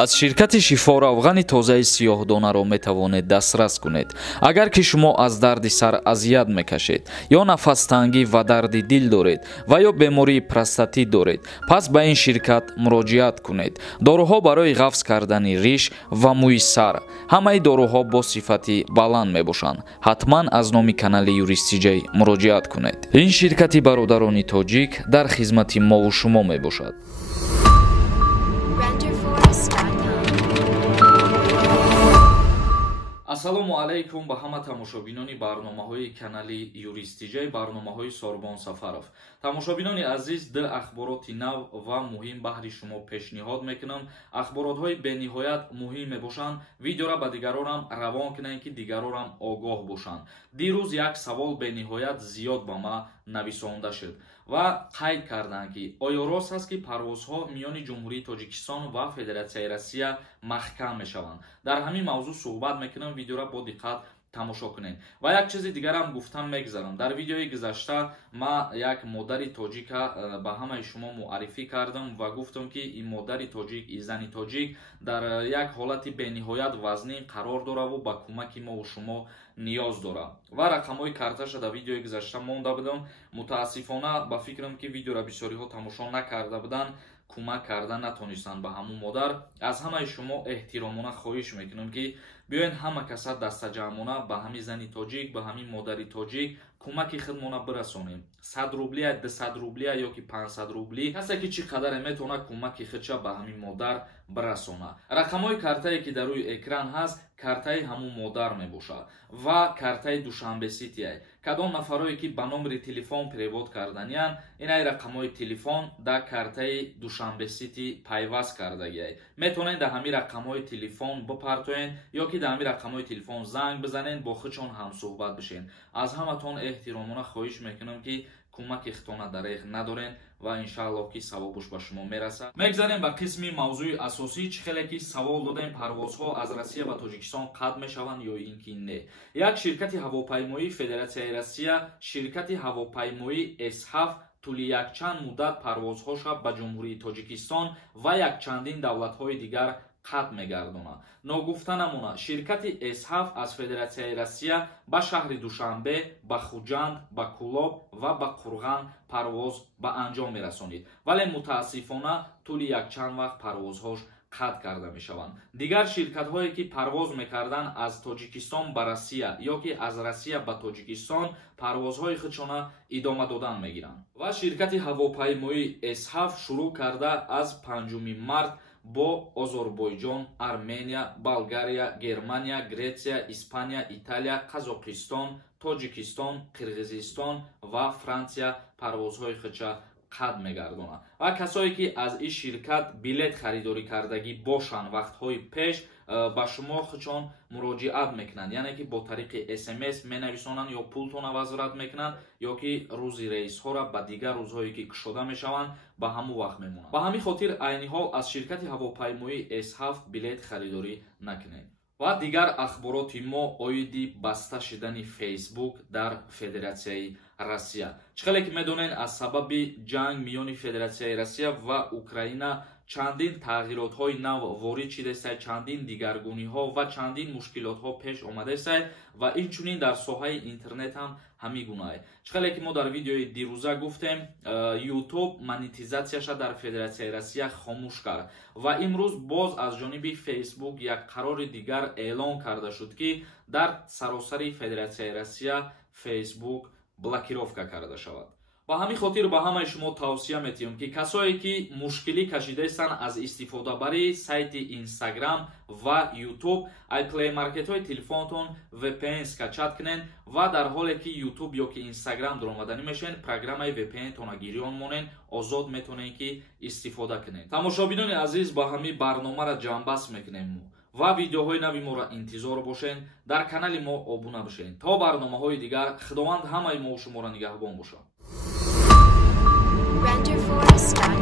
аз ширкати шифоравғани тозаи сиёҳдонаро метавонед дастрас кунед. Агар ки шумо аз дарди сар азият мекашед ё нафастангӣ ва дарди дил доред ва ё бемории простатит доред, пас ба ин ширкат муроҷиат кунед. доруҳо барои ғафз кардани риш ва мӯи сар. ҳамаи доруҳо бо сифати баланд мебошанд. ҳатман аз номи канали юристиҷай муроҷиат кунед. ин ширкати бародарони тоҷик дар хизмати мову шумо мебошад. ассалому алайкум ба ҳама тамошобинони барномаҳои канали юристиҷай, барномаҳои Сорбон Сафаров. Тамошобинони азиз, ду ахбороти нав ва муҳим баҳри шумо пешниҳод мекунам. Ахборотҳои бениҳоят муҳим мебошанд. Видеоро ба дигаронам равон кунанд ки дигаронам огоҳ бошанд. Дирӯз як савол бениҳоят зиёд ба ма нависонда шуд ва қайд карданд ки оё рост аст ки парвозҳо миёни ҷумҳурии Тоҷикистон ва Федератсияи Россия маҳкам мешаванд. Дар ҳамин мавзӯъ суҳбат мекунам. Видеоро бо диққат тамошо кунед. Ва як чизи дигарам гуфтам мегзарам. Дар видеои гузашта ма як модари тоҷика ба ҳамаи шумо муаррифӣ кардам ва гуфтам ки ин модари тоҷик, ин зани тоҷик дар як ҳолати бениҳоят вазнин қарор дора ва ба кӯмаки мо ва шумо ниёз дора. Ва рақамҳои карташа дар видеои гузашта монда будам. Мутаассифона ба фикрам ки видеоро бисёриҳо тамошо накарда буданд, кӯмак карда натонистанд ба ҳамун модар. Аз ҳамаи шумо эҳтиромона хоҳиш мекунам ки биёен ҳама каса дастаҷамъона ба ҳамин зани тоҷик, ба ҳамин модари тоҷик кӯмаки худмона бирасонем. 100 рублия, 200 рублия ё ки 500 рубли, касе ки чӣ қадаре метавона кӯмаки худша ба ҳамин модар бирасона. Рақамҳои картае ки дар рӯи экран ҳаст, картаи ҳамун модар мебошад ва картаи Душанбе Ситие. Кадом нафарое ки ба номери телефон перевод карданиянд, инай рақамҳои телефон дар картаи Душанбе Сити пайваст кардагиай. Метавонед дар ҳамин рақамҳои телефон бипартоед ё ки дар ҳамин рақамҳои телефон занг бизанед, бо худшон ҳамсуҳбат бишед. Аз ҳаматон эҳтиромона хоҳиш мекунам ки кӯмаки худтона дареғ надорен ва иншааллоҳ ки савобуш ба шумо мерасад. Мегзарем ба қисми мавзӯи асосӣ. Чӣ хеле ки савол додем, парвозҳо аз Россия ба Тоҷикистон қатъ мешаванд ё ин ки не. Як ширкати ҳавопаймоии Федератсияи Россия, ширкати ҳавопаймоии S7 тӯли якчанд муддат парвозҳоша ба ҷумҳурии Тоҷикистон ва якчандин давлатҳои дигар қатъ мегардонад. Ногуфта намона, ширкати S7 аз Федератсияи Россия ба шаҳри Душанбе, ба Хуҷанд, ба Кӯлоб ва ба Қурған парвоз ба анҷом мерасонид. Вале мутаассифона тӯли якчанд вақт парвозҳош қатъ карда мешаванд. Дигар ширкатҳое ки парвоз мекарданд аз Тоҷикистон ба Россия ё ки аз Россия ба Тоҷикистон парвозҳои худшона идома додан мегиранд. Ва ширкати ҳавопаймоии S7 шурӯъ карда аз 5 март бо Озарбойҷон, Армения, Болгария, Германия, Гретсия, Испания, Италия, Қазоқистон, Тоҷикистон, Қирғизистон ва Франсия парвозҳои худша қатъ мегардонад. Ва касое ки аз ин ширкат билет харидорӣ кардагӣ бошанд вақтҳои пеш, ба шумо худшон муроҷиат мекунанд, яъне ки бо тариқи SMS менависонанд ё пултона возврат мекунанд ё ки рӯзи рейсҳоро ба дигар рӯзҳое ки кушода мешаванд ба ҳамун вақт мемонанд. Ба ҳамин хотир айни ҳол аз ширкати ҳавопаймоии S7 билет харидорӣ накунед. ва дигар ахбороти мо оиди баста шудани Facebook дар Федератсияи Россия. Чӣ хеле ки медонед, аз сабаби ҷанг миёни Федератсияи Россия ва Украина чандин тағйиротҳои нав ворид шудааст, чандин дигаргуниҳо ва чандин мушкилотҳо пеш омадааст ва инчунин дар соҳаи интернет ҳам ҳамин гуна. Чӣ хеле ки мо дар видеои дирӯза гуфтем, YouTube монетизатсияша дар Федератсияи Россия хомӯш кард ва имрӯз боз аз ҷониби Facebook як қарори дигар эълон карда шуд ки дар саросари Федератсияи Россия Facebook блокировка карда шавад. ба ҳамин хотир ба ҳамаи шумо тавсия метиҳам ки касое ки мушкилӣ кашидаистанд аз истифодабарии сайти Instagram ва YouTube, ай Play Market-ҳои телефонтон VPN скачат кунед ва дар ҳоле ки YouTube ё ки Instagram даромаданӣ мешавед, программаи VPN-тона гирён монед, озод метавонед ки истифода кунед. Тамошобинони азиз, ба ҳамин барномаро ҷамъбаст мекунем ва видеоҳои нави моро интизор бошед. Дар канали мо обуна бошед. То барномаҳои дигар, Худованд ҳамаи мо шуморо нигаҳбон бошад. Renderforest.com